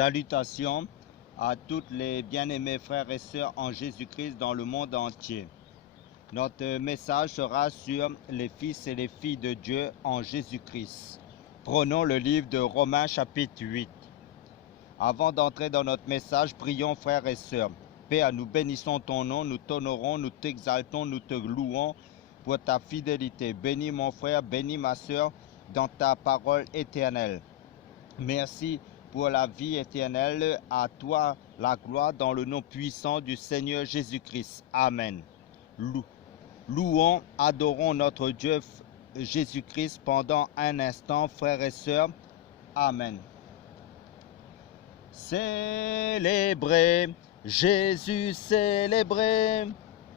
Salutations à tous les bien-aimés frères et sœurs en Jésus-Christ dans le monde entier. Notre message sera sur les fils et les filles de Dieu en Jésus-Christ. Prenons le livre de Romains chapitre 8. Avant d'entrer dans notre message, prions frères et sœurs. Père, nous bénissons ton nom, nous t'honorons, nous t'exaltons, nous te louons pour ta fidélité. Bénis mon frère, bénis ma sœur dans ta parole éternelle. Merci pour la vie éternelle, à toi la gloire dans le nom puissant du Seigneur Jésus-Christ. Amen. Louons, adorons notre Dieu Jésus-Christ pendant un instant, frères et sœurs. Amen. Célébrez, Jésus célébrez,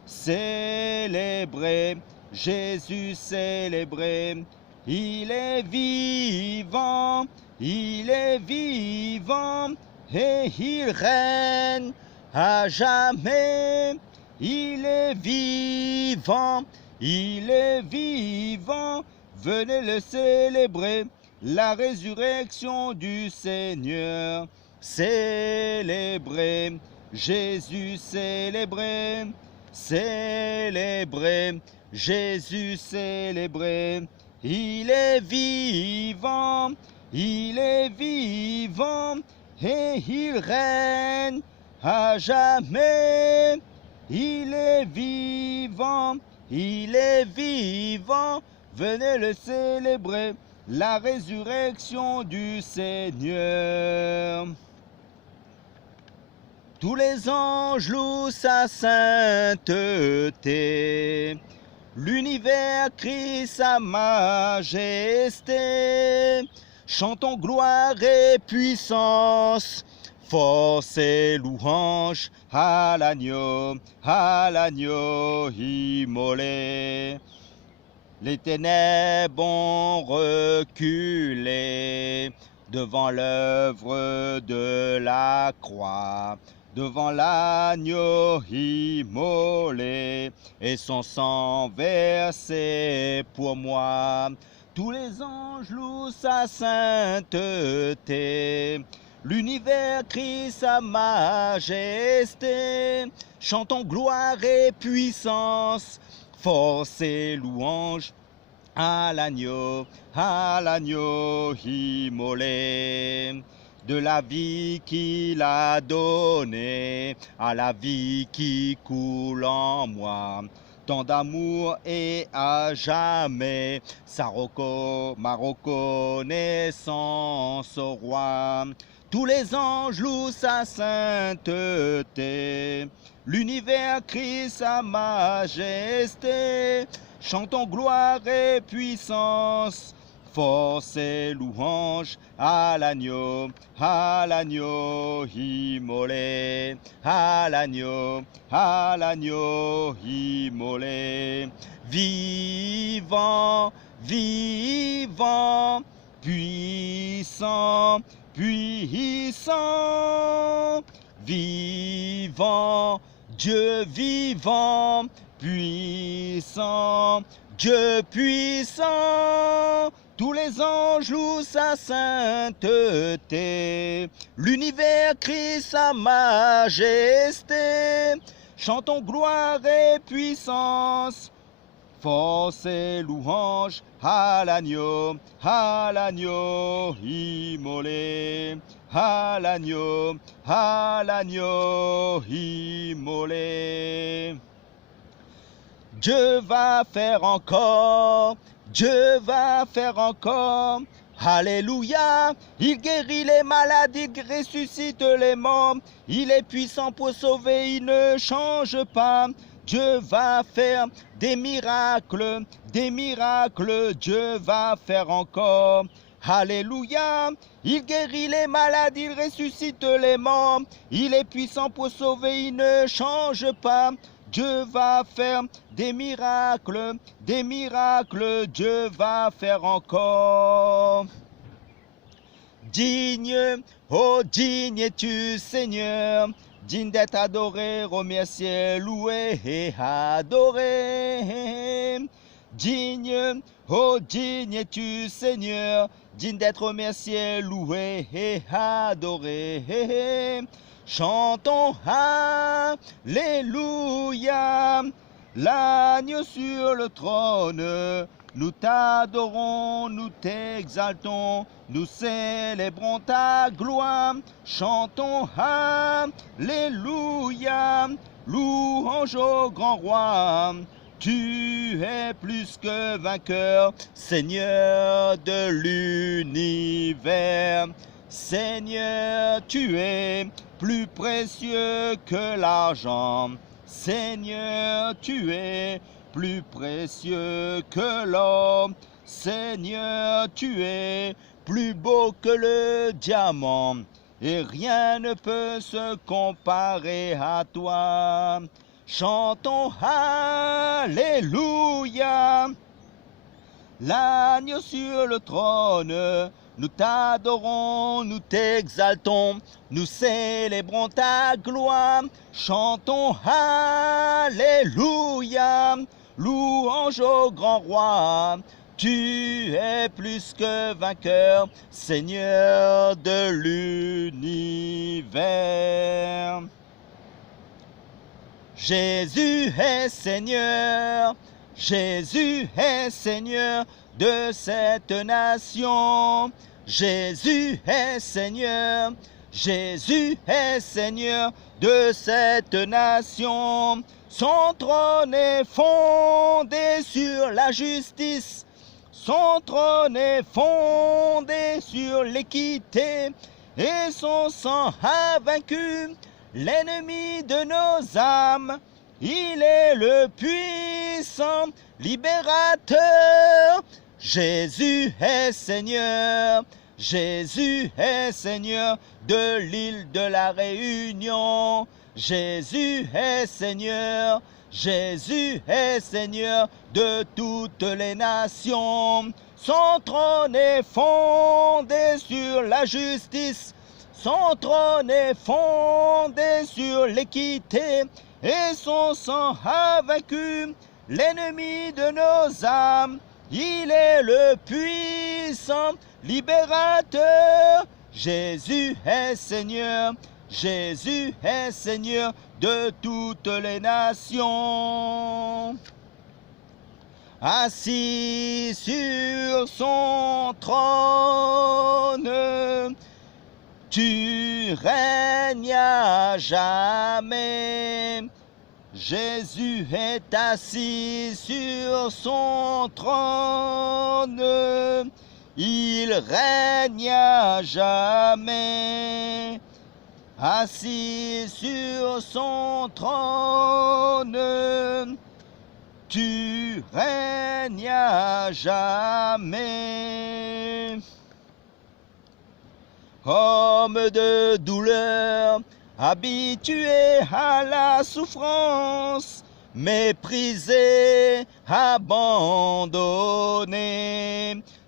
célébrez, Jésus célébrez. Il est vivant, il est vivant et il règne à jamais. Il est vivant, il est vivant. Venez le célébrer, la résurrection du Seigneur. Célébrez, Jésus célébrez, célébrez, Jésus célébrez. Il est vivant, il est vivant et il règne à jamais. Il est vivant, il est vivant. Venez le célébrer, la résurrection du Seigneur. Tous les anges louent sa sainteté. L'univers crie sa majesté. Chantons gloire et puissance, force et louange à l'agneau immolé. Les ténèbres ont reculé devant l'œuvre de la croix, devant l'agneau immolé et son sang versé pour moi. Tous les anges louent sa sainteté, l'univers crie sa majesté. Chantons gloire et puissance, force et louange à l'agneau immolé. De la vie qu'il a donnée à la vie qui coule en moi. Tant d'amour et à jamais, ma reconnaissance au roi. Tous les anges louent sa sainteté, l'univers crie sa majesté. Chantons gloire et puissance, force et louange à l'agneau immolé, à l'agneau immolé. Vivant, vivant, puissant, puissant, vivant, Dieu vivant, puissant, Dieu puissant. Tous les anges louent sa sainteté, l'univers crie sa majesté. Chantons gloire et puissance, force et louange à l'agneau immolé, à l'agneau immolé. Dieu va faire encore, Dieu va faire encore. Alléluia, il guérit les malades, il ressuscite les morts. Il est puissant pour sauver, il ne change pas. Dieu va faire des miracles, Dieu va faire encore. Alléluia, il guérit les malades, il ressuscite les morts. Il est puissant pour sauver, il ne change pas. Dieu va faire des miracles, Dieu va faire encore. Digne, oh digne es-tu Seigneur, digne d'être adoré, remercié, loué et adoré. Digne, oh digne es-tu Seigneur, digne d'être remercié, loué et adoré. Chantons Alléluia, l'agneau sur le trône. Nous t'adorons, nous t'exaltons, nous célébrons ta gloire. Chantons Alléluia, louange au grand roi. Tu es plus que vainqueur, Seigneur de l'univers. Seigneur, tu es plus précieux que l'argent. Seigneur, tu es plus précieux que l'or. Seigneur, tu es plus beau que le diamant. Et rien ne peut se comparer à toi. Chantons Alléluia, l'agneau sur le trône. Nous t'adorons, nous t'exaltons, nous célébrons ta gloire. Chantons Alléluia, louange au grand roi. Tu es plus que vainqueur, Seigneur de l'univers. Jésus est Seigneur, Jésus est Seigneur de cette nation. Jésus est Seigneur, Jésus est Seigneur de cette nation. Son trône est fondé sur la justice, son trône est fondé sur l'équité, et son sang a vaincu l'ennemi de nos âmes. Il est le puissant libérateur. Jésus est Seigneur, Jésus est Seigneur de l'île de la Réunion. Jésus est Seigneur, Jésus est Seigneur de toutes les nations. Son trône est fondé sur la justice, son trône est fondé sur l'équité, et son sang a vaincu l'ennemi de nos âmes. Il est le puissant libérateur. Jésus est Seigneur, Jésus est Seigneur de toutes les nations. Assis sur son trône, tu règnes à jamais. Jésus est assis sur son trône. Il règne à jamais. Assis sur son trône, tu règnes à jamais. Homme de douleur, habitué à la souffrance, méprisé, abandonné,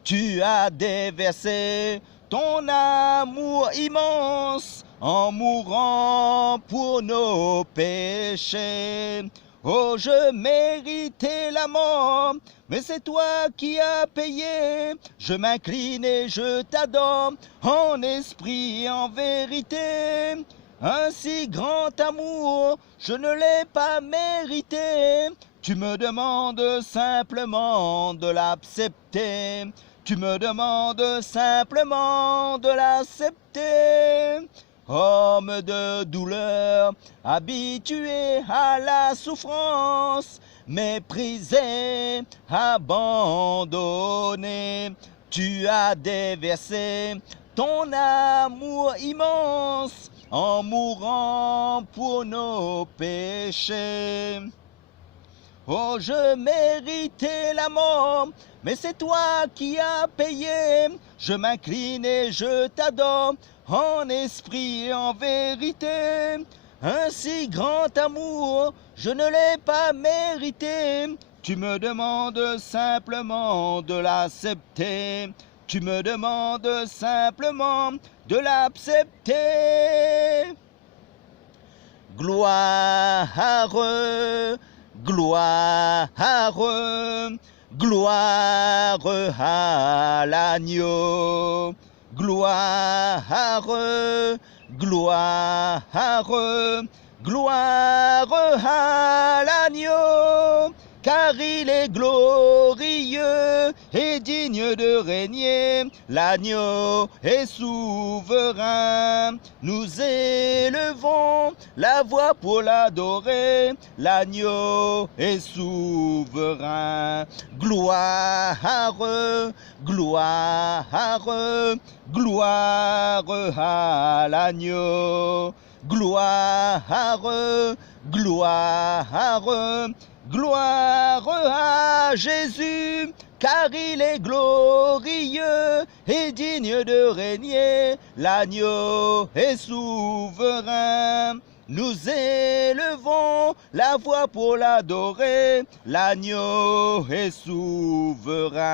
tu as déversé ton amour immense en mourant pour nos péchés. Oh, je méritais la mort, mais c'est toi qui as payé. Je m'incline et je t'adore, en esprit et en vérité. Un si grand amour, je ne l'ai pas mérité. Tu me demandes simplement de l'accepter. Tu me demandes simplement de l'accepter. Homme de douleur, habitué à la souffrance, méprisé, abandonné, tu as déversé ton amour immense en mourant pour nos péchés. Oh, je méritais la mort, mais c'est toi qui as payé. Je m'incline et je t'adore, en esprit et en vérité. Un si grand amour, je ne l'ai pas mérité. Tu me demandes simplement de l'accepter. Tu me demandes simplement de l'accepter. Gloire, gloire, Gloire à l'agneau, gloire, gloire, gloire à l'agneau, car il est glorieux et digne de régner. L'agneau est souverain, nous élevons la voix pour l'adorer. L'agneau est souverain. Gloire, gloire, gloire à l'agneau. Gloire, gloire, gloire à Jésus, car il est glorieux et digne de régner. L'agneau est souverain. Nous élevons la voix pour l'adorer. L'agneau est souverain.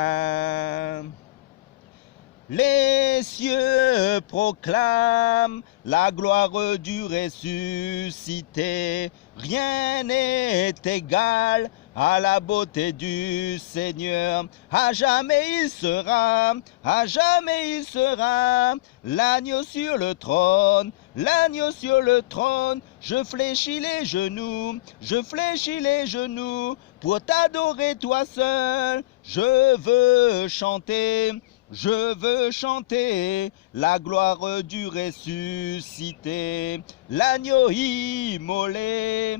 Les cieux proclament la gloire du ressuscité. Rien n'est égal à la beauté du Seigneur. À jamais il sera, à jamais il sera. L'agneau sur le trône, l'agneau sur le trône. Je fléchis les genoux, je fléchis les genoux pour t'adorer toi seul. Je veux chanter. Je veux chanter la gloire du ressuscité. L'agneau immolé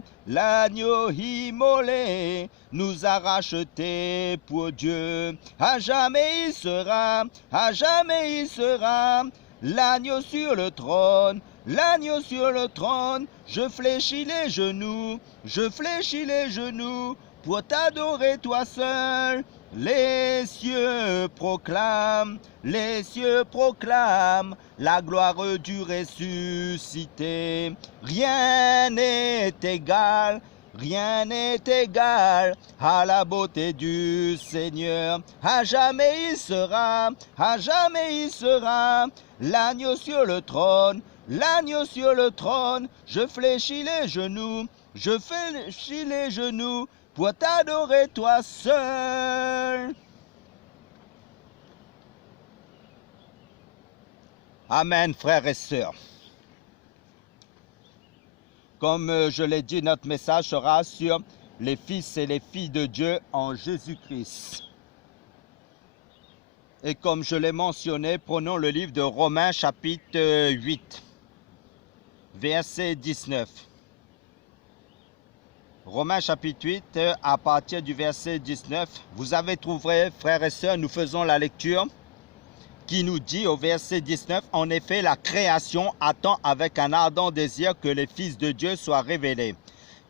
nous a rachetés pour Dieu. À jamais il sera, à jamais il sera. L'agneau sur le trône, l'agneau sur le trône. Je fléchis les genoux, je fléchis les genoux pour t'adorer toi seul. Les cieux proclament la gloire du ressuscité. Rien n'est égal à la beauté du Seigneur. À jamais il sera, à jamais il sera. L'agneau sur le trône, l'agneau sur le trône. Je fléchis les genoux, je fléchis les genoux pour t'adorer toi seul. Amen, frères et sœurs. Comme je l'ai dit, notre message sera sur les fils et les filles de Dieu en Jésus-Christ. Et comme je l'ai mentionné, prenons le livre de Romains chapitre 8, verset 19. Romains chapitre 8, à partir du verset 19, vous avez trouvé, frères et sœurs, nous faisons la lecture qui nous dit au verset 19, « En effet, la création attend avec un ardent désir que les fils de Dieu soient révélés,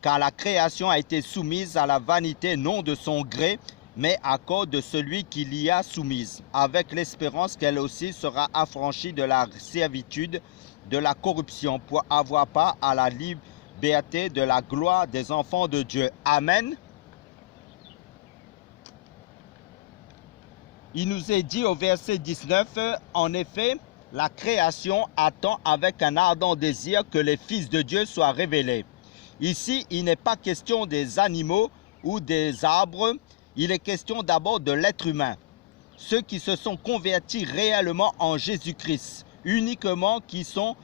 car la création a été soumise à la vanité non de son gré, mais à cause de celui qui l'y a soumise, avec l'espérance qu'elle aussi sera affranchie de la servitude, de la corruption, pour avoir part à la liberté de la gloire des enfants de Dieu. » Amen. Il nous est dit au verset 19, « En effet, la création attend avec un ardent désir que les fils de Dieu soient révélés. » Ici, il n'est pas question des animaux ou des arbres, il est question d'abord de l'être humain. Ceux qui se sont convertis réellement en Jésus-Christ, uniquement qui sont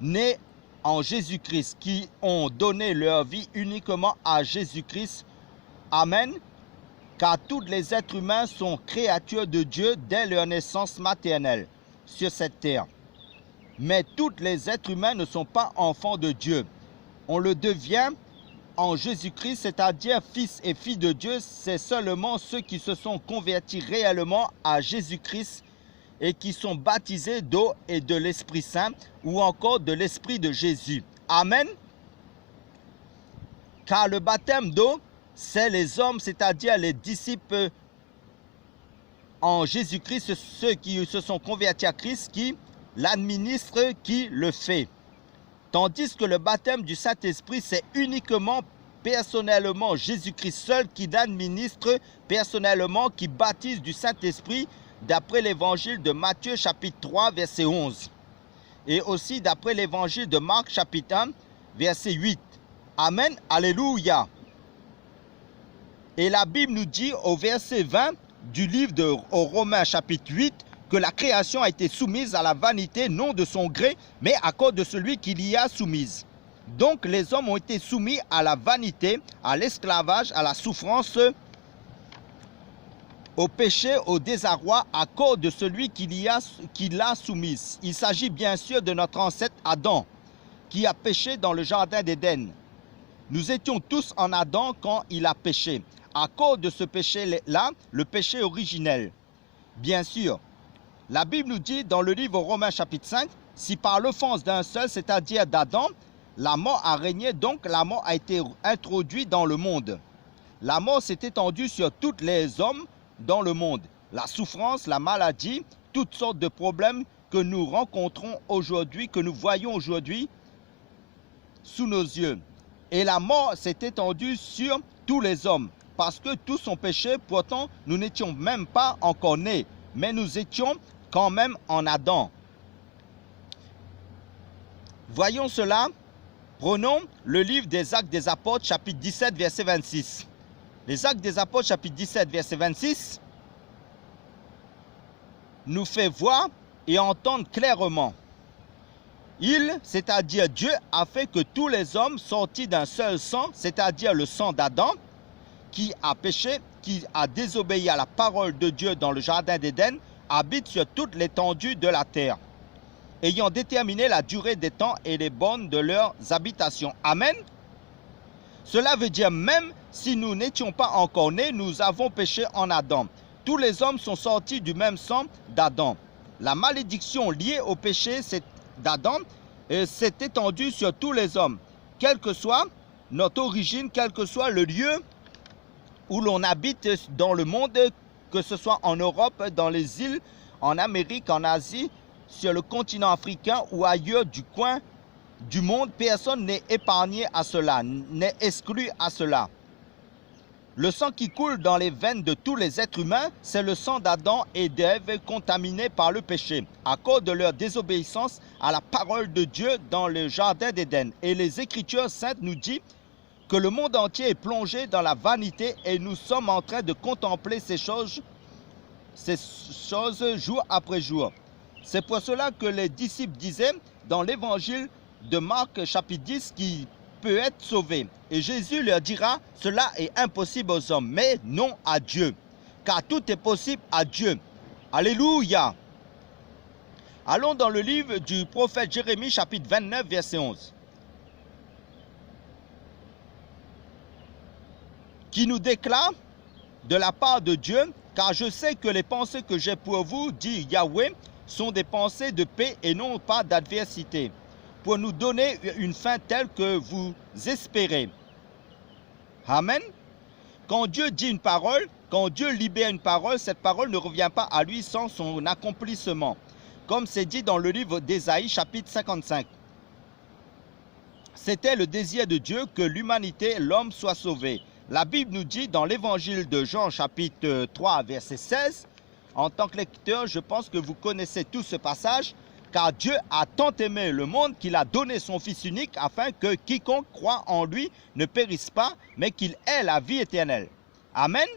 nés en Jésus-Christ, qui ont donné leur vie uniquement à Jésus-Christ. Amen. Car tous les êtres humains sont créatures de Dieu dès leur naissance maternelle sur cette terre. Mais tous les êtres humains ne sont pas enfants de Dieu. On le devient en Jésus-Christ, c'est-à-dire fils et filles de Dieu. C'est seulement ceux qui se sont convertis réellement à Jésus-Christ et qui sont baptisés d'eau et de l'Esprit Saint ou encore de l'Esprit de Jésus. Amen. Car le baptême d'eau, c'est les hommes, c'est-à-dire les disciples en Jésus-Christ, ceux qui se sont convertis à Christ, qui l'administrent, qui le fait. Tandis que le baptême du Saint-Esprit, c'est uniquement personnellement Jésus-Christ seul qui l'administre personnellement, qui baptise du Saint-Esprit, d'après l'évangile de Matthieu chapitre 3 verset 11 et aussi d'après l'évangile de Marc chapitre 1 verset 8. Amen, alléluia. Et la Bible nous dit au verset 20 du livre aux Romains chapitre 8 que la création a été soumise à la vanité, non de son gré, mais à cause de celui qui l'y a soumise. Donc les hommes ont été soumis à la vanité, à l'esclavage, à la souffrance, au péché, au désarroi, à cause de celui qui l'a soumise. Il s'agit bien sûr de notre ancêtre Adam, qui a péché dans le jardin d'Éden. Nous étions tous en Adam quand il a péché. À cause de ce péché-là, le péché originel. Bien sûr, la Bible nous dit dans le livre Romains chapitre 5, si par l'offense d'un seul, c'est-à-dire d'Adam, la mort a régné, donc la mort a été introduite dans le monde. La mort s'est étendue sur tous les hommes dans le monde. La souffrance, la maladie, toutes sortes de problèmes que nous rencontrons aujourd'hui, que nous voyons aujourd'hui sous nos yeux. Et la mort s'est étendue sur tous les hommes, parce que tous ont péché, pourtant nous n'étions même pas encore nés, mais nous étions quand même en Adam. Voyons cela. Prenons le livre des Actes des Apôtres, chapitre 17, verset 26. Les Actes des Apôtres, chapitre 17, verset 26, nous fait voir et entendre clairement. Il, c'est-à-dire Dieu, a fait que tous les hommes sortis d'un seul sang, c'est-à-dire le sang d'Adam, qui a péché, qui a désobéi à la parole de Dieu dans le jardin d'Éden, habitent sur toute l'étendue de la terre, ayant déterminé la durée des temps et les bornes de leurs habitations. Amen. Cela veut dire même si nous n'étions pas encore nés, nous avons péché en Adam. Tous les hommes sont sortis du même sang d'Adam. La malédiction liée au péché d'Adam s'est étendue sur tous les hommes, quelle que soit notre origine, quel que soit le lieu où l'on habite dans le monde, que ce soit en Europe, dans les îles, en Amérique, en Asie, sur le continent africain ou ailleurs du coin du monde, personne n'est épargné à cela, n'est exclu à cela. Le sang qui coule dans les veines de tous les êtres humains, c'est le sang d'Adam et d'Ève contaminés par le péché, à cause de leur désobéissance à la parole de Dieu dans le jardin d'Éden. Et les Écritures saintes nous disent que le monde entier est plongé dans la vanité et nous sommes en train de contempler ces choses jour après jour. C'est pour cela que les disciples disaient dans l'évangile de Marc chapitre 10 qu'il peut être sauvé. Et Jésus leur dira, cela est impossible aux hommes, mais non à Dieu. Car tout est possible à Dieu. Alléluia. Allons dans le livre du prophète Jérémie chapitre 29 verset 11. Qui nous déclare de la part de Dieu, car je sais que les pensées que j'ai pour vous, dit Yahweh, sont des pensées de paix et non pas d'adversité, pour nous donner une fin telle que vous espérez. Amen. Quand Dieu dit une parole, quand Dieu libère une parole, cette parole ne revient pas à lui sans son accomplissement, comme c'est dit dans le livre d'Ésaïe chapitre 55. C'était le désir de Dieu que l'humanité, l'homme, soit sauvé. La Bible nous dit dans l'évangile de Jean chapitre 3 verset 16, en tant que lecteur, je pense que vous connaissez tout ce passage, car Dieu a tant aimé le monde qu'il a donné son Fils unique afin que quiconque croit en lui ne périsse pas, mais qu'il ait la vie éternelle. Amen.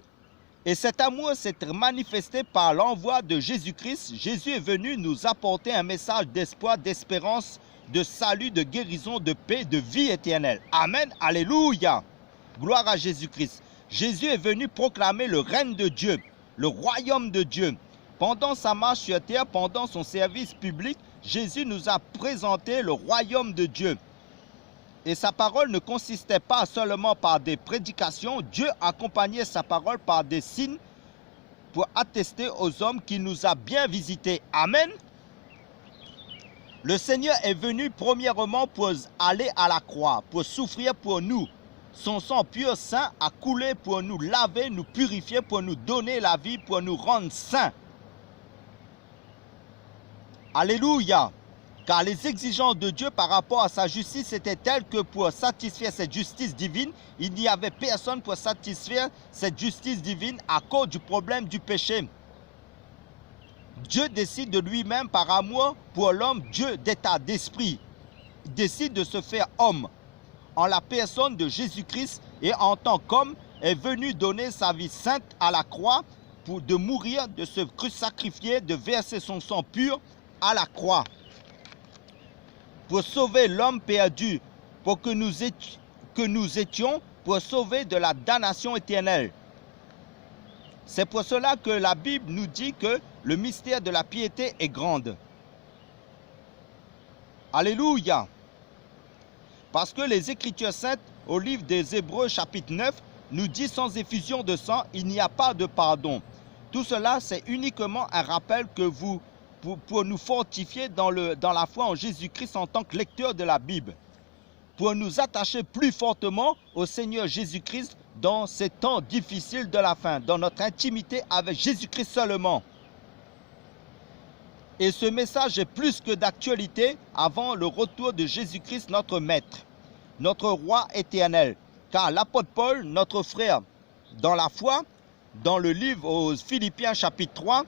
Et cet amour s'est manifesté par l'envoi de Jésus-Christ. Jésus est venu nous apporter un message d'espoir, d'espérance, de salut, de guérison, de paix, de vie éternelle. Amen. Alléluia. Gloire à Jésus-Christ. Jésus est venu proclamer le règne de Dieu, le royaume de Dieu. Pendant sa marche sur terre, pendant son service public, Jésus nous a présenté le royaume de Dieu. Et sa parole ne consistait pas seulement par des prédications. Dieu accompagnait sa parole par des signes pour attester aux hommes qu'il nous a bien visités. Amen. Le Seigneur est venu premièrement pour aller à la croix, pour souffrir pour nous. Son sang pur saint a coulé pour nous laver, nous purifier, pour nous donner la vie, pour nous rendre saints. Alléluia. Car les exigences de Dieu par rapport à sa justice étaient telles que pour satisfaire cette justice divine, il n'y avait personne pour satisfaire cette justice divine à cause du problème du péché. Dieu décide de lui-même par amour pour l'homme, Dieu d'état d'esprit, décide de se faire homme en la personne de Jésus-Christ et en tant qu'homme est venu donner sa vie sainte à la croix pour de mourir, de se sacrifier, de verser son sang pur à la croix pour sauver l'homme perdu, pour que nous étions pour sauver de la damnation éternelle. C'est pour cela que la Bible nous dit que le mystère de la piété est grand. Alléluia. Parce que les Écritures saintes, au livre des Hébreux chapitre 9, nous dit sans effusion de sang, il n'y a pas de pardon. Tout cela, c'est uniquement un rappel que vous, pour nous fortifier dans la foi en Jésus-Christ en tant que lecteur de la Bible. Pour nous attacher plus fortement au Seigneur Jésus-Christ dans ces temps difficiles de la fin, dans notre intimité avec Jésus-Christ seulement. Et ce message est plus que d'actualité avant le retour de Jésus-Christ, notre Maître, notre Roi éternel. Car l'apôtre Paul, notre frère dans la foi, dans le livre aux Philippiens chapitre 3,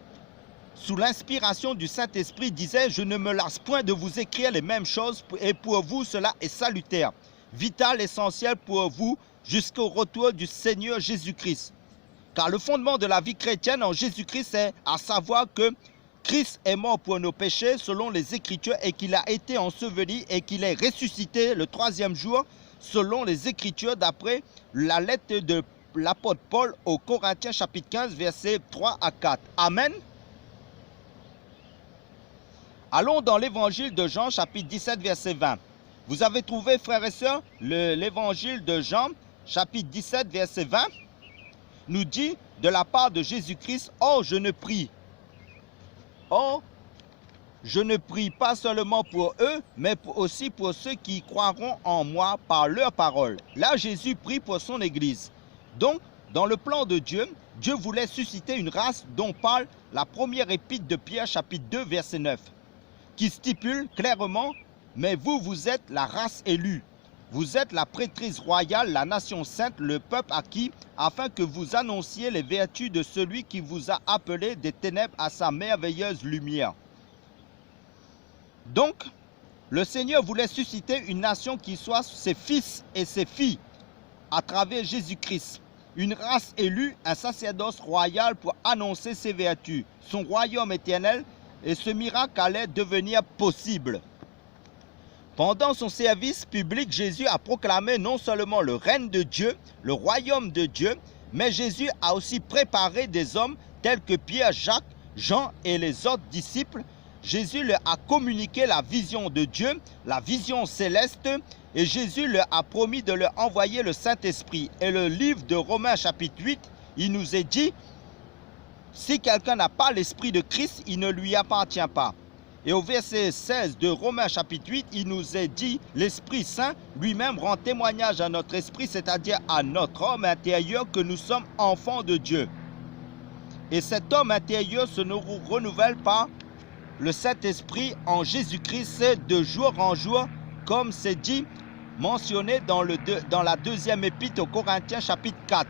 sous l'inspiration du Saint-Esprit, disait « Je ne me lasse point de vous écrire les mêmes choses, et pour vous cela est salutaire, vital, essentiel pour vous, jusqu'au retour du Seigneur Jésus-Christ. » Car le fondement de la vie chrétienne en Jésus-Christ, c'est à savoir que Christ est mort pour nos péchés selon les Écritures et qu'il a été enseveli et qu'il est ressuscité le troisième jour selon les Écritures d'après la lettre de l'apôtre Paul aux Corinthiens chapitre 15 versets 3 à 4. Amen. Allons dans l'évangile de Jean chapitre 17 verset 20. Vous avez trouvé, frères et sœurs, l'évangile de Jean chapitre 17 verset 20 nous dit de la part de Jésus-Christ, « Oh, je ne prie. Oh, je ne prie pas seulement pour eux, mais aussi pour ceux qui croiront en moi par leur parole. » Là, Jésus prie pour son Église. Donc, dans le plan de Dieu, Dieu voulait susciter une race dont parle la première épître de Pierre, chapitre 2, verset 9, qui stipule clairement « Mais vous, vous êtes la race élue. Vous êtes la prêtrise royale, la nation sainte, le peuple acquis, afin que vous annonciez les vertus de celui qui vous a appelé des ténèbres à sa merveilleuse lumière. » Donc, le Seigneur voulait susciter une nation qui soit ses fils et ses filles à travers Jésus-Christ. Une race élue, un sacerdoce royal pour annoncer ses vertus, son royaume éternel, et ce miracle allait devenir possible. Pendant son service public, Jésus a proclamé non seulement le règne de Dieu, le royaume de Dieu, mais Jésus a aussi préparé des hommes tels que Pierre, Jacques, Jean et les autres disciples. Jésus leur a communiqué la vision de Dieu, la vision céleste, et Jésus leur a promis de leur envoyer le Saint-Esprit. Et le livre de Romains chapitre 8, il nous est dit, si quelqu'un n'a pas l'Esprit de Christ, il ne lui appartient pas. Et au verset 16 de Romains chapitre 8, il nous est dit, l'Esprit Saint lui-même rend témoignage à notre esprit, c'est-à-dire à notre homme intérieur, que nous sommes enfants de Dieu. Et cet homme intérieur se renouvelle par le Saint-Esprit en Jésus-Christ de jour en jour, comme c'est dit, mentionné dans la deuxième épître aux Corinthiens chapitre 4.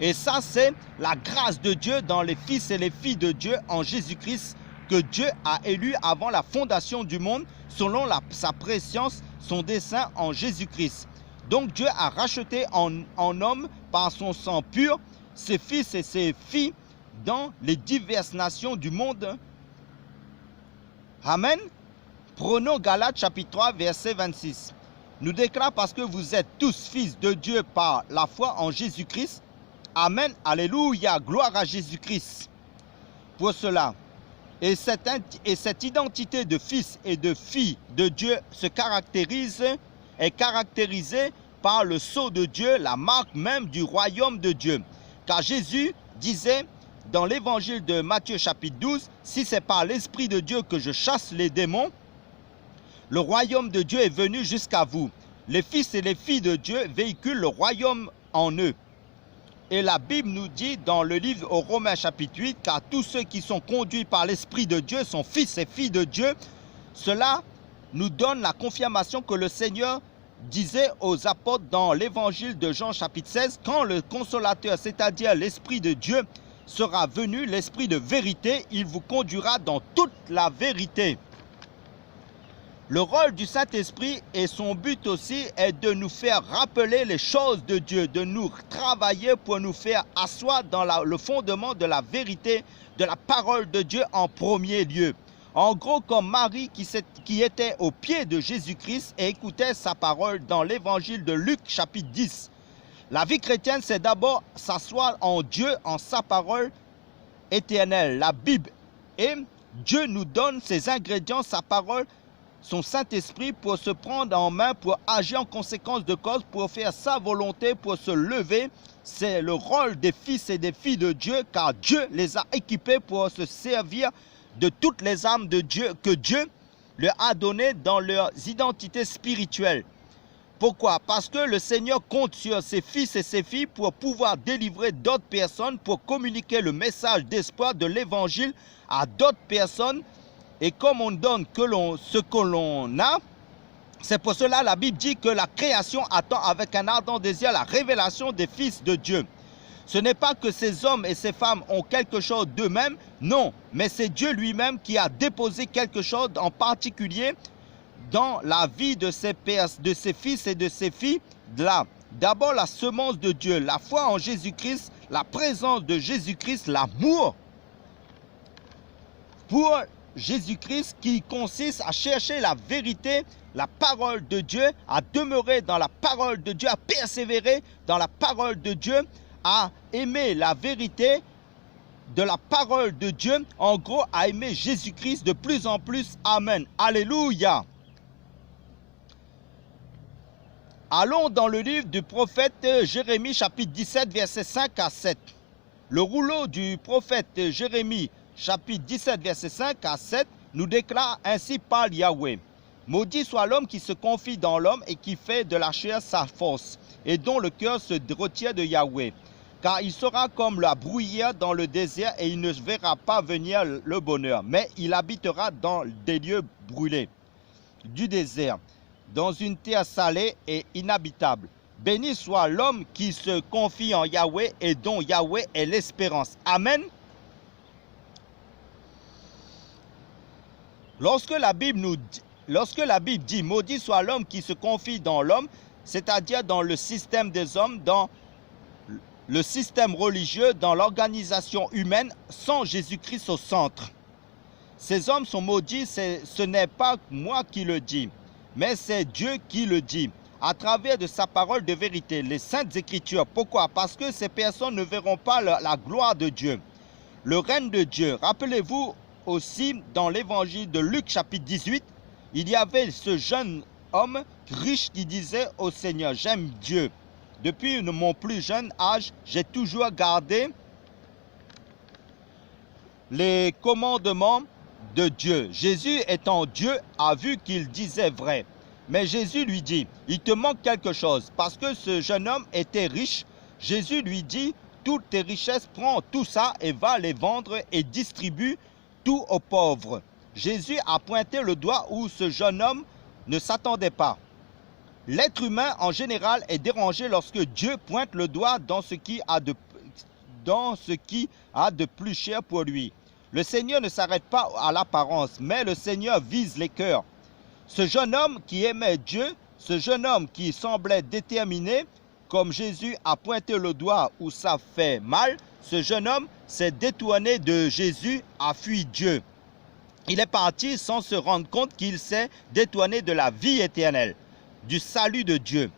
Et ça, c'est la grâce de Dieu dans les fils et les filles de Dieu en Jésus-Christ, que Dieu a élu avant la fondation du monde, selon sa préscience, son dessein en Jésus-Christ. Donc Dieu a racheté en homme par son sang pur, ses fils et ses filles dans les diverses nations du monde. Amen. Prenons Galates chapitre 3 verset 26. Nous déclare parce que vous êtes tous fils de Dieu par la foi en Jésus-Christ. Amen. Alléluia. Gloire à Jésus-Christ. Pour cela. Et cette identité de fils et de fille de Dieu est caractérisée par le sceau de Dieu, la marque même du royaume de Dieu. Car Jésus disait dans l'évangile de Matthieu chapitre 12, « Si c'est par l'Esprit de Dieu que je chasse les démons, le royaume de Dieu est venu jusqu'à vous. » Les fils et les filles de Dieu véhiculent le royaume en eux. Et la Bible nous dit dans le livre aux Romains chapitre 8, « Car tous ceux qui sont conduits par l'Esprit de Dieu sont fils et filles de Dieu. » Cela nous donne la confirmation que le Seigneur disait aux apôtres dans l'évangile de Jean chapitre 16, « Quand le consolateur, c'est-à-dire l'Esprit de Dieu, sera venu, l'Esprit de vérité, il vous conduira dans toute la vérité. » Le rôle du Saint-Esprit et son but aussi est de nous faire rappeler les choses de Dieu, de nous travailler pour nous faire asseoir dans le fondement de la vérité, de la parole de Dieu en premier lieu. En gros, comme Marie qui était au pied de Jésus-Christ et écoutait sa parole dans l'évangile de Luc chapitre 10. La vie chrétienne, c'est d'abord s'asseoir en Dieu, en sa parole éternelle, la Bible. Et Dieu nous donne ses ingrédients, sa parole, son Saint-Esprit pour se prendre en main, pour agir en conséquence de cause, pour faire sa volonté, pour se lever. C'est le rôle des fils et des filles de Dieu, car Dieu les a équipés pour se servir de toutes les âmes de Dieu que Dieu leur a données dans leurs identités spirituelles. Pourquoi? Parce que le Seigneur compte sur ses fils et ses filles pour pouvoir délivrer d'autres personnes, pour communiquer le message d'espoir de l'Évangile à d'autres personnes. Et comme on donne ce que l'on a, c'est pour cela la Bible dit que la création attend avec un ardent désir la révélation des fils de Dieu. Ce n'est pas que ces hommes et ces femmes ont quelque chose d'eux-mêmes, non, mais c'est Dieu lui-même qui a déposé quelque chose en particulier dans la vie de ses fils et de ses filles là. D'abord la semence de Dieu, la foi en Jésus-Christ, la présence de Jésus-Christ, l'amour pour Jésus-Christ qui consiste à chercher la vérité, la parole de Dieu, à demeurer dans la parole de Dieu, à persévérer dans la parole de Dieu, à aimer la vérité de la parole de Dieu, en gros à aimer Jésus-Christ de plus en plus. Amen. Alléluia. Allons dans le livre du prophète Jérémie, chapitre 17, versets 5 à 7. Le rouleau du prophète Jérémie, chapitre 17, versets 5 à 7, nous déclare ainsi par Yahweh. Maudit soit l'homme qui se confie dans l'homme et qui fait de la chair sa force, et dont le cœur se retire de Yahweh. Car il sera comme la bruyère dans le désert et il ne verra pas venir le bonheur, mais il habitera dans des lieux brûlés du désert, dans une terre salée et inhabitable. Béni soit l'homme qui se confie en Yahweh et dont Yahweh est l'espérance. Amen. Lorsque la Bible dit « Maudit soit l'homme qui se confie dans l'homme », c'est-à-dire dans le système des hommes, dans le système religieux, dans l'organisation humaine, sans Jésus-Christ au centre. Ces hommes sont maudits, ce n'est pas moi qui le dis, mais c'est Dieu qui le dit, à travers de sa parole de vérité, les saintes écritures. Pourquoi? Parce que ces personnes ne verront pas la gloire de Dieu, le règne de Dieu. Rappelez-vous aussi, dans l'évangile de Luc chapitre 18, il y avait ce jeune homme riche qui disait au Seigneur, « J'aime Dieu. Depuis mon plus jeune âge, j'ai toujours gardé les commandements de Dieu. » Jésus étant Dieu a vu qu'il disait vrai. Mais Jésus lui dit, il te manque quelque chose. Parce que ce jeune homme était riche, Jésus lui dit, toutes tes richesses, prends tout ça et va les vendre et distribue tout aux pauvres. Jésus a pointé le doigt où ce jeune homme ne s'attendait pas. L'être humain en général est dérangé lorsque Dieu pointe le doigt dans ce qui a de plus cher pour lui. Le Seigneur ne s'arrête pas à l'apparence, mais le Seigneur vise les cœurs. Ce jeune homme qui aimait Dieu, ce jeune homme qui semblait déterminé, comme Jésus a pointé le doigt où ça fait mal, ce jeune homme s'est détourné de Jésus, a fui Dieu. Il est parti sans se rendre compte qu'il s'est détourné de la vie éternelle, du salut de Dieu.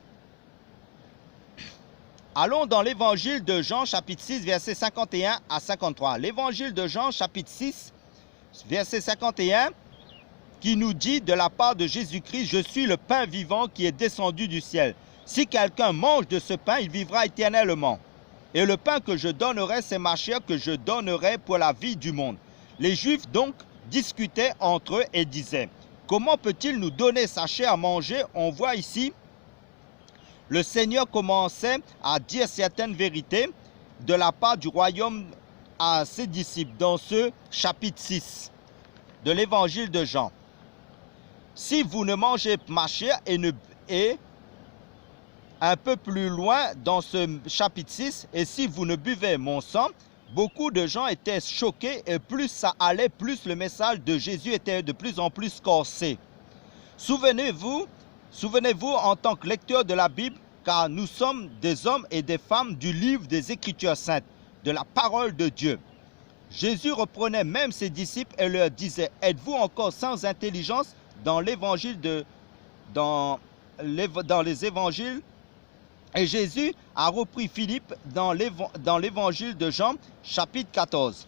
Allons dans l'évangile de Jean, chapitre 6, versets 51 à 53. L'évangile de Jean, chapitre 6, verset 51, qui nous dit de la part de Jésus-Christ, « Je suis le pain vivant qui est descendu du ciel. Si quelqu'un mange de ce pain, il vivra éternellement. Et le pain que je donnerai, c'est ma chair que je donnerai pour la vie du monde. » Les Juifs donc discutaient entre eux et disaient, « Comment peut-il nous donner sa chair à manger ?» On voit ici, le Seigneur commençait à dire certaines vérités de la part du royaume à ses disciples dans ce chapitre 6 de l'évangile de Jean. « Si vous ne mangez ma chair et un peu plus loin dans ce chapitre 6, et si vous ne buvez mon sang, beaucoup de gens étaient choqués et plus ça allait, plus le message de Jésus était de plus en plus corsé. Souvenez-vous en tant que lecteur de la Bible, car nous sommes des hommes et des femmes du livre des Écritures saintes, de la parole de Dieu. Jésus reprenait même ses disciples et leur disait, « Êtes-vous encore sans intelligence dans les évangiles ?» Et Jésus a repris Philippe dans l'évangile de Jean, chapitre 14.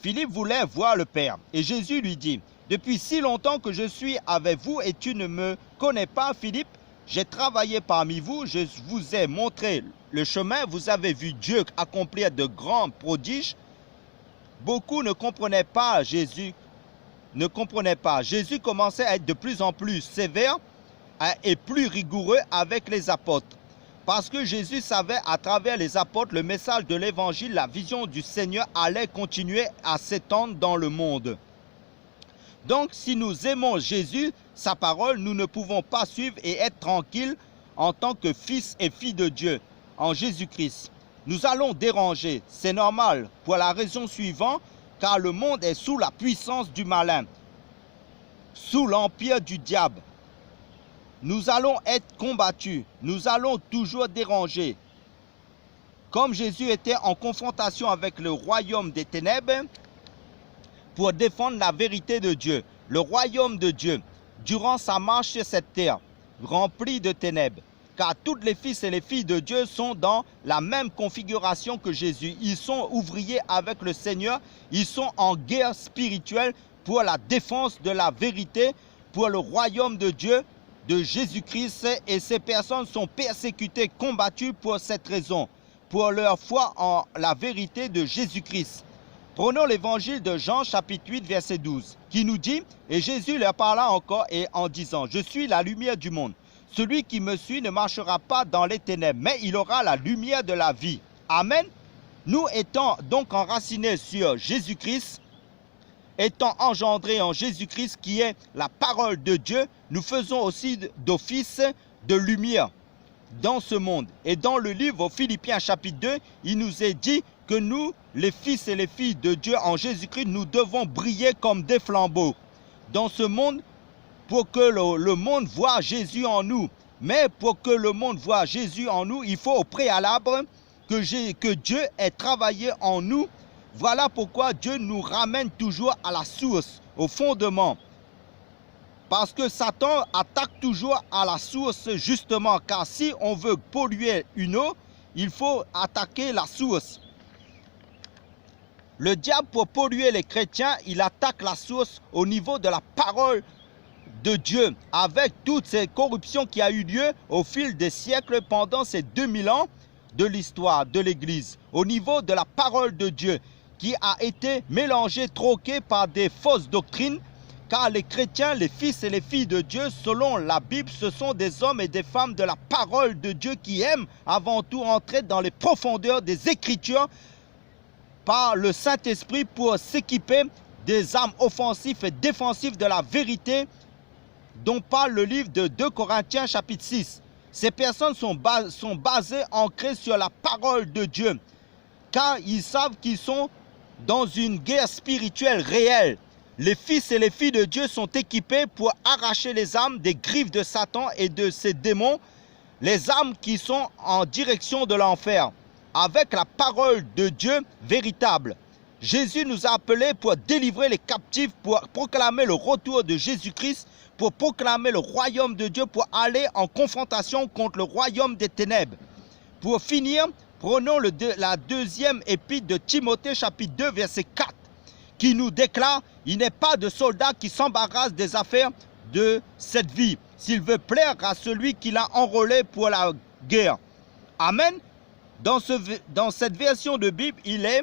Philippe voulait voir le Père et Jésus lui dit, « Depuis si longtemps que je suis avec vous et tu ne me connais pas, Philippe, j'ai travaillé parmi vous, je vous ai montré le chemin, vous avez vu Dieu accomplir de grands prodiges. » Beaucoup ne comprenaient pas Jésus. Jésus commençait à être de plus en plus sévère et plus rigoureux avec les apôtres. Parce que Jésus savait à travers les apôtres le message de l'évangile, la vision du Seigneur allait continuer à s'étendre dans le monde. Donc si nous aimons Jésus, sa parole, nous ne pouvons pas suivre et être tranquilles en tant que fils et filles de Dieu en Jésus-Christ. Nous allons déranger, c'est normal, pour la raison suivante, car le monde est sous la puissance du malin, sous l'empire du diable. Nous allons être combattus, nous allons toujours déranger. Comme Jésus était en confrontation avec le royaume des ténèbres pour défendre la vérité de Dieu, le royaume de Dieu, durant sa marche sur cette terre, remplie de ténèbres, car toutes les fils et les filles de Dieu sont dans la même configuration que Jésus. Ils sont ouvriers avec le Seigneur, ils sont en guerre spirituelle pour la défense de la vérité, pour le royaume de Dieu, de Jésus-Christ, et ces personnes sont persécutées, combattues pour cette raison, pour leur foi en la vérité de Jésus-Christ. Prenons l'évangile de Jean chapitre 8 verset 12 qui nous dit, et Jésus leur parla encore et en disant, « Je suis la lumière du monde. Celui qui me suit ne marchera pas dans les ténèbres, mais il aura la lumière de la vie. » Amen. Nous étant donc enracinés sur Jésus-Christ, étant engendrés en Jésus-Christ qui est la parole de Dieu, nous faisons aussi d'office de lumière dans ce monde. Et dans le livre aux Philippiens chapitre 2, il nous est dit que nous, les fils et les filles de Dieu en Jésus-Christ, nous devons briller comme des flambeaux dans ce monde pour que le monde voie Jésus en nous. Mais pour que le monde voie Jésus en nous, il faut au préalable que Dieu ait travaillé en nous. Voilà pourquoi Dieu nous ramène toujours à la source, au fondement. Parce que Satan attaque toujours à la source justement, car si on veut polluer une eau, il faut attaquer la source. Le diable, pour polluer les chrétiens, il attaque la source au niveau de la parole de Dieu, avec toutes ces corruptions qui a eu lieu au fil des siècles pendant ces 2000 ans de l'histoire de l'Église, au niveau de la parole de Dieu, qui a été mélangée, troquée par des fausses doctrines, car les chrétiens, les fils et les filles de Dieu, selon la Bible, ce sont des hommes et des femmes de la parole de Dieu qui aiment avant tout entrer dans les profondeurs des Écritures par le Saint-Esprit pour s'équiper des armes offensives et défensives de la vérité dont parle le livre de 2 Corinthiens chapitre 6. Ces personnes sont basées, ancrées sur la parole de Dieu, car ils savent qu'ils sont dans une guerre spirituelle réelle. Les fils et les filles de Dieu sont équipés pour arracher les âmes des griffes de Satan et de ses démons, les âmes qui sont en direction de l'enfer, avec la parole de Dieu véritable. Jésus nous a appelés pour délivrer les captifs, pour proclamer le retour de Jésus-Christ, pour proclamer le royaume de Dieu, pour aller en confrontation contre le royaume des ténèbres. Pour finir, prenons la deuxième épître de Timothée chapitre 2 verset 4 qui nous déclare « Il n'est pas de soldat qui s'embarrasse des affaires de cette vie, s'il veut plaire à celui qui l'a enrôlé pour la guerre. » Amen. Dans cette version de Bible, il est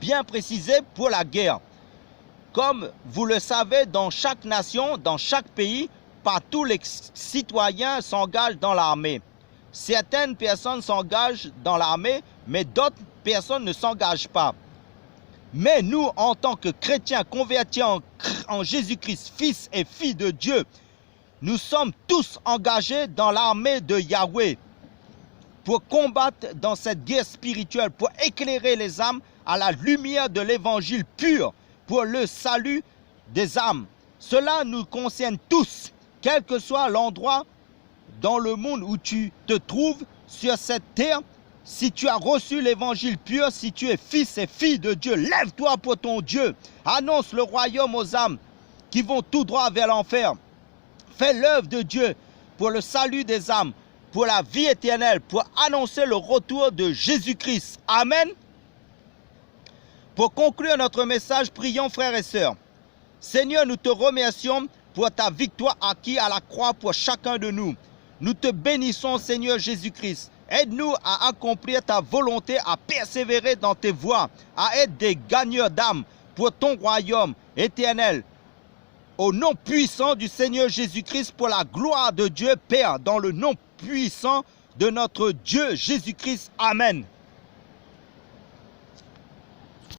bien précisé pour la guerre. Comme vous le savez, dans chaque nation, dans chaque pays, pas tous les citoyens s'engagent dans l'armée. Certaines personnes s'engagent dans l'armée, mais d'autres personnes ne s'engagent pas. Mais nous, en tant que chrétiens convertis en Jésus-Christ, fils et filles de Dieu, nous sommes tous engagés dans l'armée de Yahweh pour combattre dans cette guerre spirituelle, pour éclairer les âmes à la lumière de l'évangile pur, pour le salut des âmes. Cela nous concerne tous, quel que soit l'endroit dans le monde où tu te trouves sur cette terre. Si tu as reçu l'évangile pur, si tu es fils et fille de Dieu, lève-toi pour ton Dieu. Annonce le royaume aux âmes qui vont tout droit vers l'enfer. Fais l'œuvre de Dieu pour le salut des âmes, pour la vie éternelle, pour annoncer le retour de Jésus-Christ. Amen. Pour conclure notre message, prions frères et sœurs. Seigneur, nous te remercions pour ta victoire acquise à la croix pour chacun de nous. Nous te bénissons, Seigneur Jésus-Christ. Aide-nous à accomplir ta volonté, à persévérer dans tes voies, à être des gagneurs d'âmes pour ton royaume éternel. Au nom puissant du Seigneur Jésus-Christ, pour la gloire de Dieu Père, dans le nom puissant de notre Dieu Jésus-Christ. Amen.